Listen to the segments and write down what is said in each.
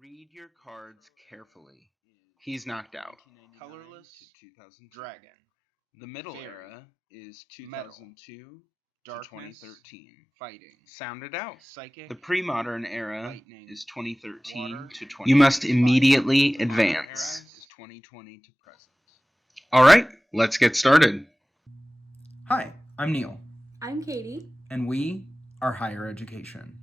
Read your cards carefully. He's knocked out. Colorless, 2000 Dragon. The Middle Era is 2002 to 2013. Fighting. Sound it out. Psychic. The Pre-Modern Era is 2013 to 20. You must immediately advance. Is 2020 to present. All right, let's get started. Hi, I'm Neil. I'm Katie. And we are Higher Education.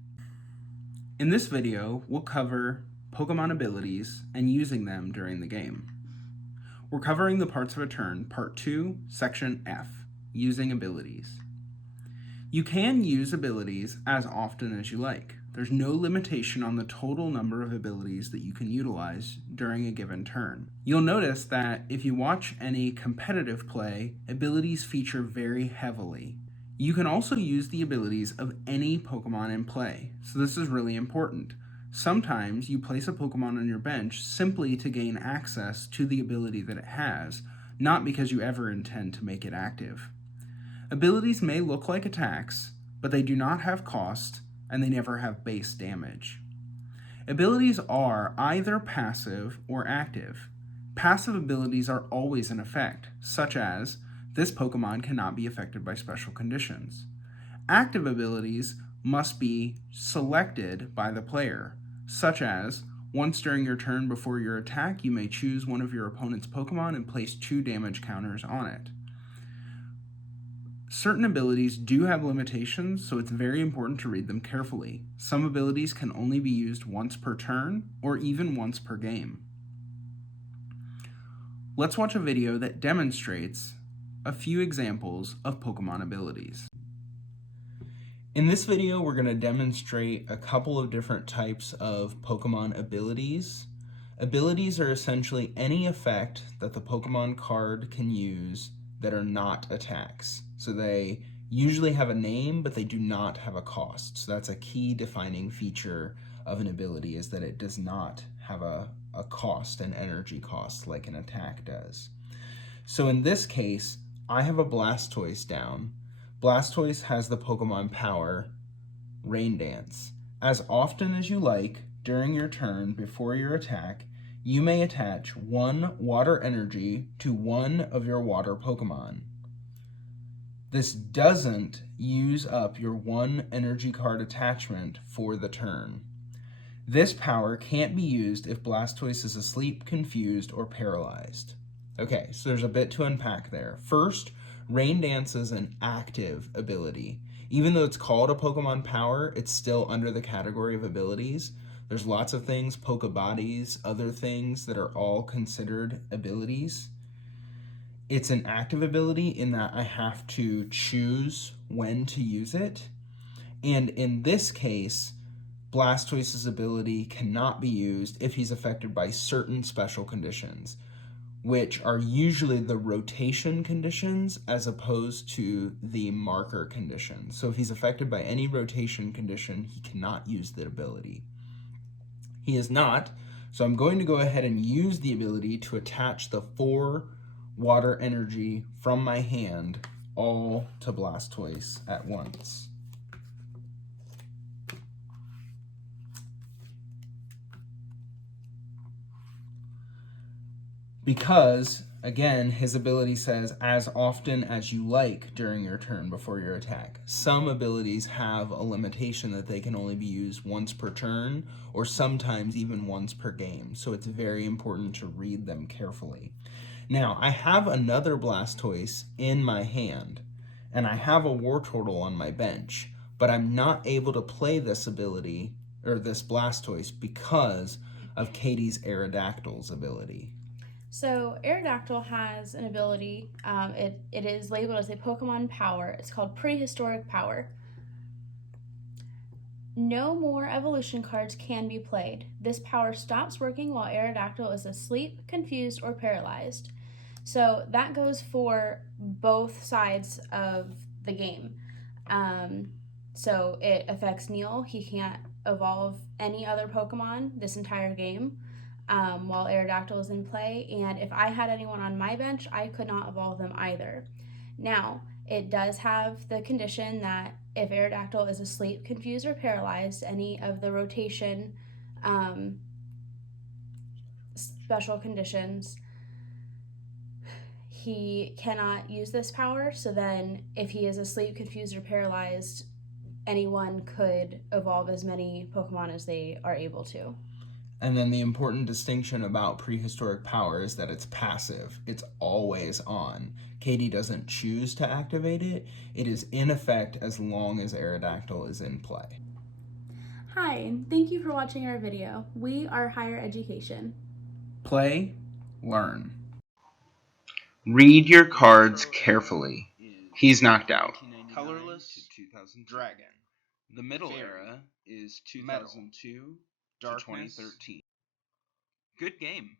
In this video, we'll cover Pokemon abilities and using them during the game. We're covering the parts of a turn, Part 2, Section F, using abilities. You can use abilities as often as you like. There's no limitation on the total number of abilities that you can utilize during a given turn. You'll notice that if you watch any competitive play, abilities feature very heavily. You can also use the abilities of any Pokemon in play, so this is really important. Sometimes you place a Pokemon on your bench simply to gain access to the ability that it has, not because you ever intend to make it active. Abilities may look like attacks, but they do not have cost, and they never have base damage. Abilities are either passive or active. Passive abilities are always in effect, such as, this Pokemon cannot be affected by special conditions. Active abilities must be selected by the player, such as, once during your turn before your attack, you may choose one of your opponent's Pokemon and place 2 damage counters on it. Certain abilities do have limitations, so it's very important to read them carefully. Some abilities can only be used once per turn, or even once per game. Let's watch a video that demonstrates a few examples of Pokemon abilities. In this video, we're going to demonstrate a couple of different types of Pokemon abilities. Abilities are essentially any effect that the Pokemon card can use that are not attacks. So they usually have a name, but they do not have a cost. So that's a key defining feature of an ability, is that it does not have a cost, an energy cost, like an attack does. So in this case, I have a Blastoise down. Blastoise has the Pokemon power, Rain Dance. As often as you like, during your turn, before your attack, you may attach 1 water energy to one of your water Pokemon. This doesn't use up your 1 energy card attachment for the turn. This power can't be used if Blastoise is asleep, confused, or paralyzed. Okay, so there's a bit to unpack there. First, Rain Dance is an active ability. Even though it's called a Pokemon Power, it's still under the category of abilities. There's lots of things, Pokebodies, other things that are all considered abilities. It's an active ability in that I have to choose when to use it. And in this case, Blastoise's ability cannot be used if he's affected by certain special conditions, which are usually the rotation conditions as opposed to the marker conditions. So if he's affected by any rotation condition, he cannot use the ability. He is not, so I'm going to go ahead and use the ability to attach the 4 water energy from my hand all to Blastoise at once. Because, again, his ability says as often as you like during your turn before your attack. Some abilities have a limitation that they can only be used once per turn, or sometimes even once per game, so it's very important to read them carefully. Now, I have another Blastoise in my hand, and I have a Wartortle on my bench, but I'm not able to play this ability, or this Blastoise, because of Katie's Aerodactyl's ability. So Aerodactyl has an ability, it is labeled as a Pokemon Power. It's called Prehistoric Power. No more evolution cards can be played. This power stops working while Aerodactyl is asleep, confused, or paralyzed. So that goes for both sides of the game. So it affects Neil. He can't evolve any other Pokemon this entire game while Aerodactyl is in play. And if I had anyone on my bench, I could not evolve them either. Now, it does have the condition that if Aerodactyl is asleep, confused, or paralyzed, any of the rotation special conditions, he cannot use this power. So then if he is asleep, confused, or paralyzed, anyone could evolve as many Pokemon as they are able to. And then the important distinction about prehistoric power is that it's passive. It's always on. Katie doesn't choose to activate it. It is in effect as long as Aerodactyl is in play. Hi, and thank you for watching our video. We are Higher Education. Play, learn. Read your cards carefully. He's knocked out. Colorless Dragon. The middle era is 2002 to 2013. Good game.